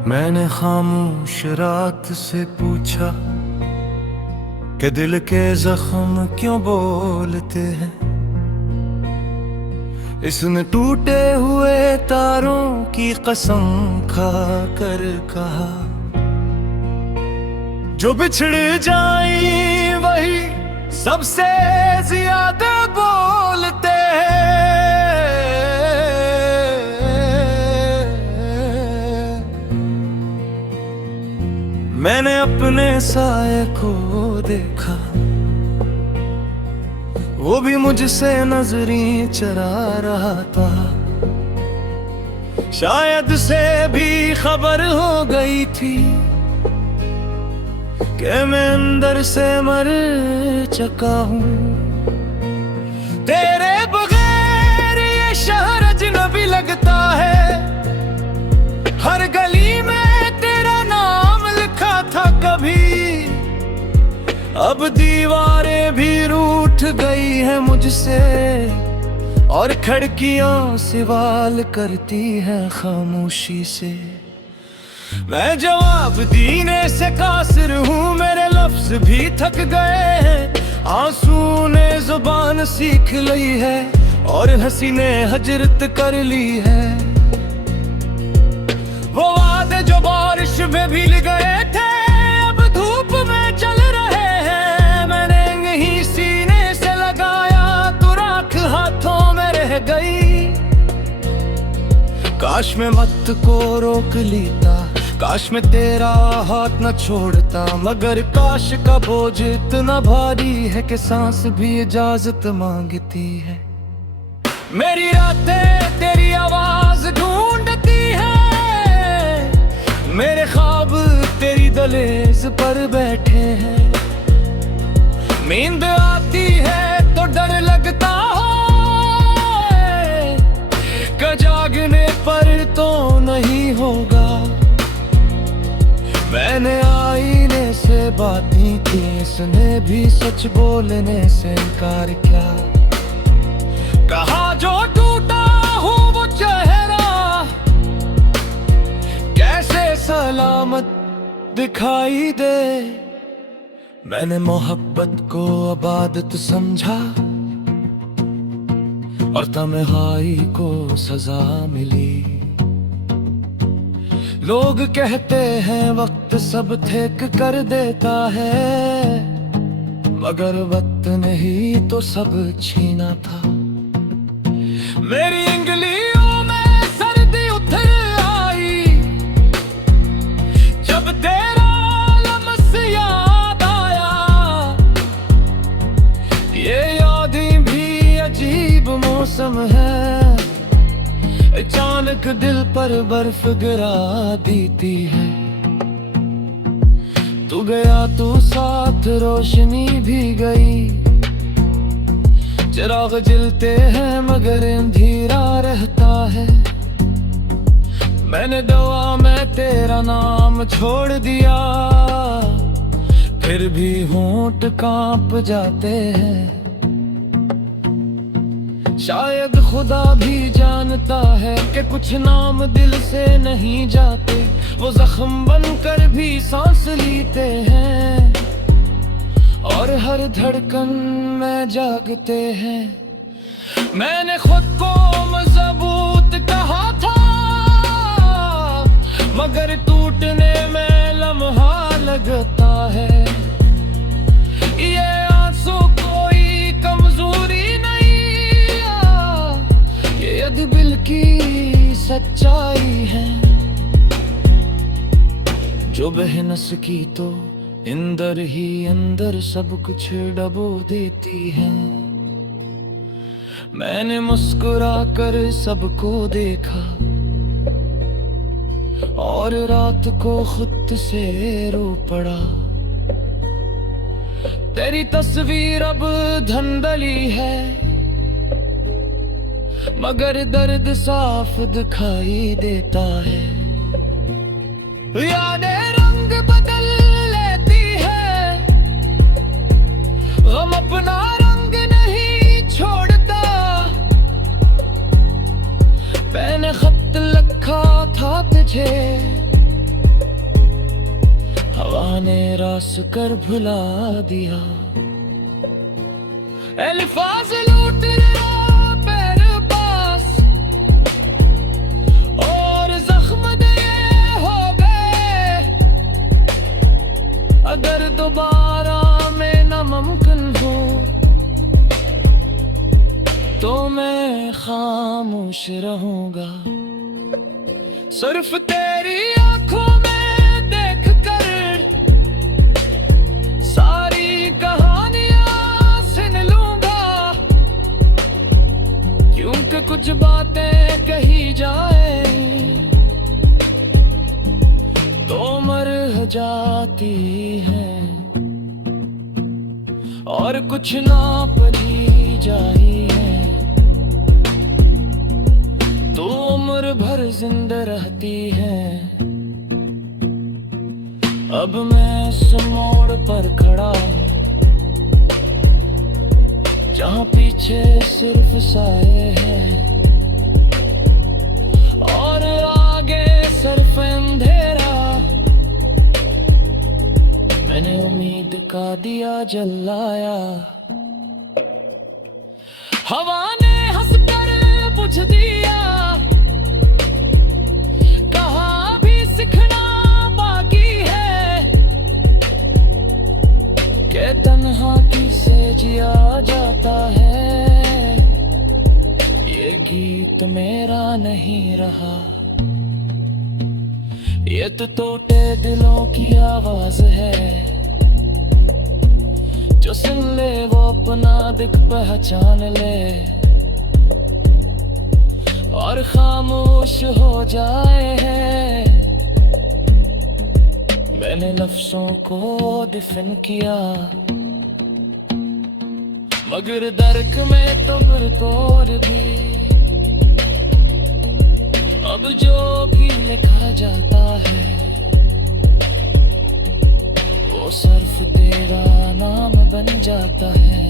मैंने खामोश रात से पूछा कि दिल के जख्म क्यों बोलते हैं। इसने टूटे हुए तारों की कसम खा कर कहा, जो बिछड़ जाए वही सबसे ज्यादा बोलते हैं। मैंने अपने साए को देखा, वो भी मुझसे नजरें चरा रहा था। शायद से भी खबर हो गई थी कि मैं अंदर से मर चुका हूँ। तेरे बगैर ये शहर अजनबी लगता है, हर गली में तेरा नाम लिखा था कभी। अब दीवारें भी रूठ गई हैं मुझसे, और खिड़कियां सवाल करती हैं खामोशी से। मैं जवाब देने से कासिर हूँ, मेरे लफ्ज भी थक गए हैं। आंसू ने जुबान सीख ली है और हंसी ने हजरत कर ली है। वो वादे जो बारिश में भीग गए थे अब धूप में चल रहे हैं। मैंने यहीं सीने से लगाया तो राख हाथों में रह गई। काश मैं वक्त को रोक लेता, काश मैं तेरा हाथ न छोड़ता, मगर काश का बोझ इतना भारी है कि सांस भी इजाजत मांगती है। मेरी रातें तेरी आवाज ढूंढती है, मेरे ख्वाब तेरी दहलीज पर बैठे हैं। नींद आती है तो डर लगता है कि जागने पर तो नहीं होगा। मैंने आईने से बातें की, इसने भी सच बोलने से इनकार किया। कहा जो टूटा हो वो चेहरा कैसे सलामत दिखाई दे। मैंने मोहब्बत को इबादत समझा और तन्हाई को सजा मिली। लोग कहते हैं वक्त सब ठीक कर देता है, मगर वक्त ने ही तो सब छीना था। मेरी इंगलियों में सर्दी उतर आई जब तेरा लम्स याद आया। ये यादें भी अजीब मौसम है, अचानक दिल पर बर्फ गिरा देती है। तू गया तो साथ रोशनी भी गई, चिराग जलते हैं मगर अंधेरा रहता है। मैंने दवा में तेरा नाम छोड़ दिया, फिर भी होंठ कांप जाते हैं। शायद खुदा भी जानता है कि कुछ नाम दिल से नहीं जाते, वो जख्म बनकर भी सांस लेते हैं और हर धड़कन में जागते हैं। मैंने खुद को मजबूत कहा था, मगर टूटने में लम्हा लगता है। ये आंसू कोई कमजोरी नहीं, दिल की सच्चाई है। जो बहन सकी तो अंदर ही अंदर सब कुछ डबो देती है। मैंने मुस्कुरा कर सबको देखा और रात को खुद से रो पड़ा। तेरी तस्वीर अब धंधली है, मगर दर्द साफ दिखाई देता है। यादें रंग बदल लेती है, गम अपना रंग नहीं छोड़ता। मैंने खत लिखा था तुझे, ने रास कर भुला दिया। अल्फाज लूट रहा पैर पास और जख्म दे हो गए। अगर दोबारा में नामुमकिन हो तो मैं खामोश रहूंगा। सिर्फ तेरी आंखों में देख कर सारी कहानियां सुन लूंगा, क्योंकि कुछ बातें कही जाए तो मर जाती हैं और कुछ ना पढ़ी जाई है तो उम्र भर जिंदा रहती है। अब मैं इस मोड़ पर खड़ा हूँ जहाँ पीछे सिर्फ साए हैं और आगे सिर्फ अंधेरा। मैंने उम्मीद का दिया जलाया, हवा ने हंसकर बुझ दिया। कहाँ भी सीखना बाकी है कि तन्हाई से जिया जाता है। ये गीत मेरा नहीं रहा, ये तो टूटे दिलों की आवाज है। जो सुन ले वो अपना दिख पहचान ले और खामोश हो जाए। मैंने लफ्ज़ों को दफन किया मगर दर्द में तो भरपूर भी। अब जो भी लिखा जाता है वो सिर्फ तेरा नाम बन जाता है।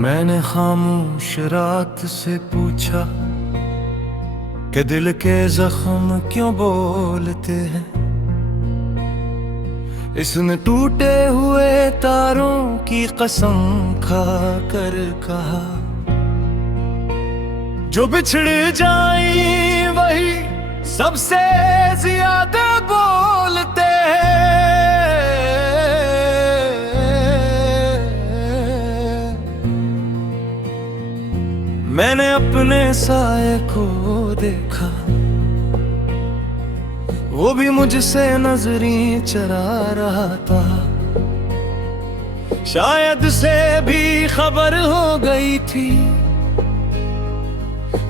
मैंने खामोश रात से पूछा कि दिल के जख्म क्यों बोलते हैं। इसने टूटे हुए तारों की कसम खा कर कहा, जो बिछड़ जाए वही सबसे ज्यादा बोलते हैं। मैंने अपने साए को देखा, वो भी मुझसे नजरें चरा रहा था। शायद से भी खबर हो गई थी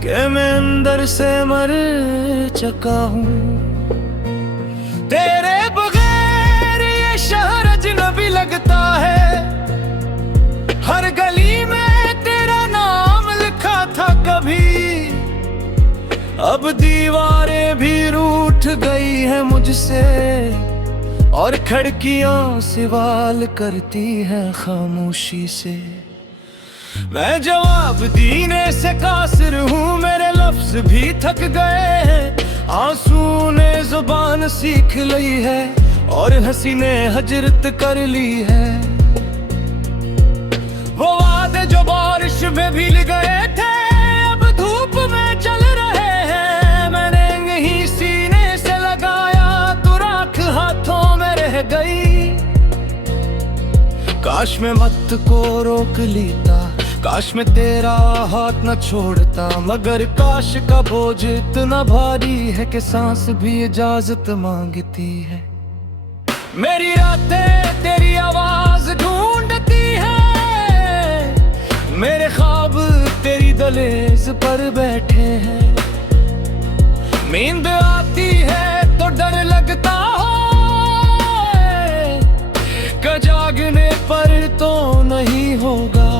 कि मैं अंदर से मर चुका हूँ। तेरे बगैर ये शहर अजनबी लगता है, हर गली में तेरा नाम लिखा था कभी। अब दीवारें भी रूठ गई है मुझसे और खिड़कियां सवाल करती हैं खामोशी से। मैं जवाब देने से कासिर हूँ, मेरे लफ्ज भी थक गए हैं। आंसू ने जुबान सीख ली है और हंसी ने हजरत कर ली है। वो वादे जो बारिश में भीग गए थे अब धूप में चल रहे हैं। मैंने यही सीने से लगाया तो राख हाथों में रह गई। काश मैं मत को रोक लेता, काश मैं तेरा हाथ न छोड़ता, मगर काश का बोझ इतना भारी है कि सांस भी इजाजत मांगती है। मेरी रातें तेरी आवाज ढूंढती है, मेरे ख्वाब तेरी दहलीज पर बैठे हैं। नींद आती है तो डर लगता है कि जागने पर तो नहीं होगा।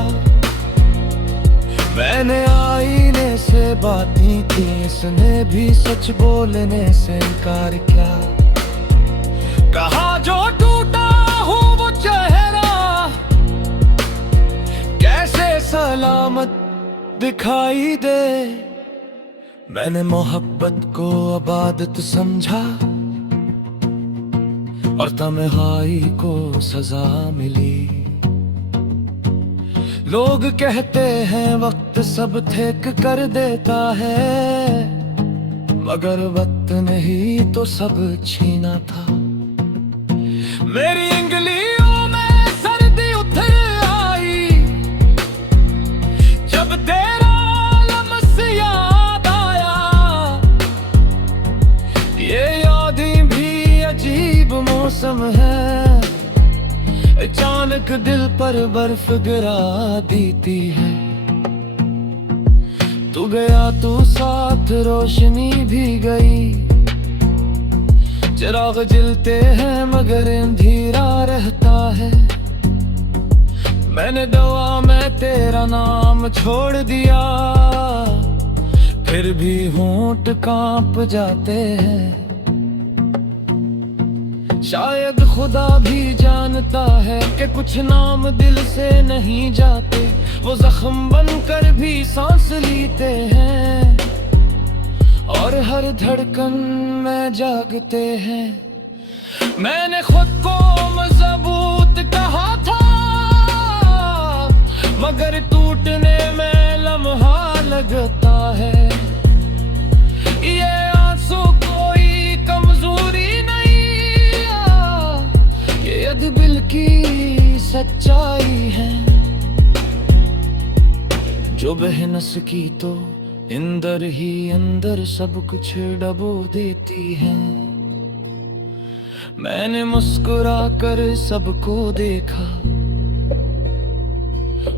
मैंने जज्बाती थी, इसने भी सच बोलने से इनकार क्या। कहा जो टूटा हो वो चेहरा कैसे सलामत दिखाई दे। मैंने मोहब्बत को अबादत समझा और तन्हाई को सजा मिली। लोग कहते हैं वक्त सब ठीक कर देता है, मगर वक्त नहीं तो सब छीना था। मेरी इंगलियों में सर्दी उतर आई जब तेरा लम्स याद आया। ये यादें भी अजीब मौसम है, अचानक दिल पर बर्फ गिरा देती है। तू गया तो साथ रोशनी भी गई, चिराग जलते हैं मगर अंधेरा रहता है। मैंने दवा में तेरा नाम छोड़ दिया, फिर भी होंठ कांप जाते हैं। शायद खुदा भी जानता है कि कुछ नाम दिल से नहीं जाते, वो जख्म बनकर भी सांस लेते हैं और हर धड़कन में जागते हैं। मैंने खुद को मजबूत कहा था, मगर टूटने में लम्हा लगता है। ये आंसू कोई कमजोरी नहीं, ये दिल की सच्चाई है जो बह न सकी तो अंदर ही अंदर सब कुछ डबो देती है। मैंने मुस्कुरा कर सबको देखा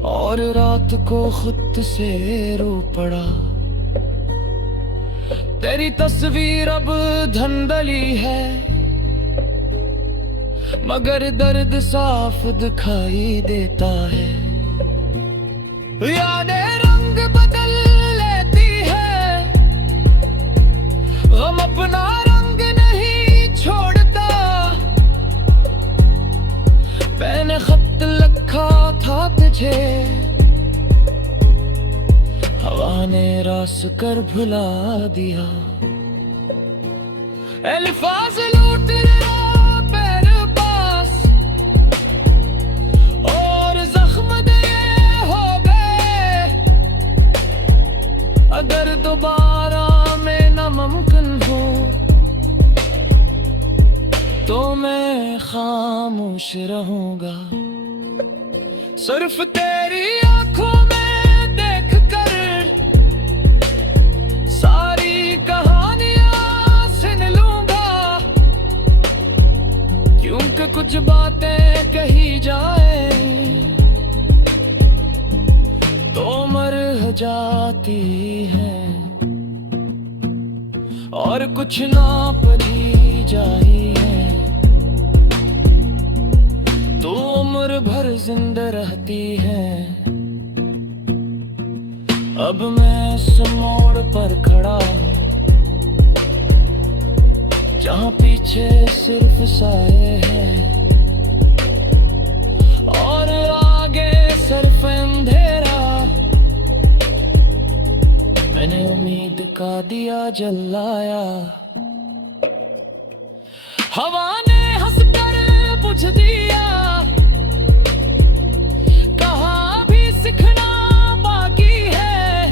और रात को खुद से रो पड़ा। तेरी तस्वीर अब धंधली है, मगर दर्द साफ दिखाई देता है। यादें रंग बदल लेती है, गम अपना रंग नहीं छोड़ता। मैंने खत लिखा था तुझे, हवा ने रास कर भुला दिया। अल्फाज लूट रहा पैर पास और जख्म दे हो गए। अगर दोबारा में नामुमकिन हो तो मैं खामोश रहूंगा। सिर्फ तेरी आंखों में देख कर सारी कहानियां सुन लूंगा, क्योंकि कुछ बातें कही जाए तो मर जाती हैं और कुछ ना पढ़ी जाए तो उम्र भर जिंदा रहती है। अब मैं इस मोड़ पर खड़ा हूँ जहाँ पीछे सिर्फ साए हैं और आगे सिर्फ अंधेरा। मैंने उम्मीद का दिया जलाया, हवा ने हंसकर बुझ दिया। कहाँ भी सीखना बाकी है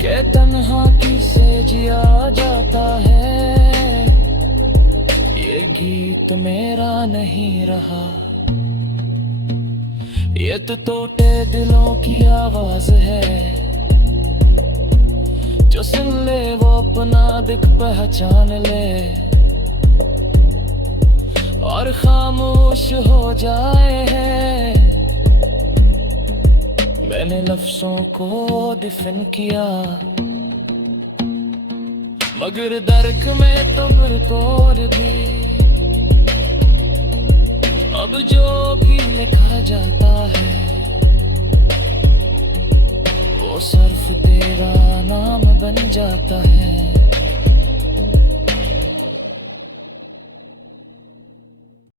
कि तन्हा किसे जिया जाता है। ये गीत मेरा नहीं रहा, ये तो टूटे दिलों की आवाज है। जो सुन ले वो अपना दिख पहचान ले और खामोश हो जाए। मैंने लफ्जों को दफन किया मगर दर्द में तो फिर तोड़ दी। अब जो भी लिखा जाता है वो तो सर्फ तेरा नाम बन जाता है।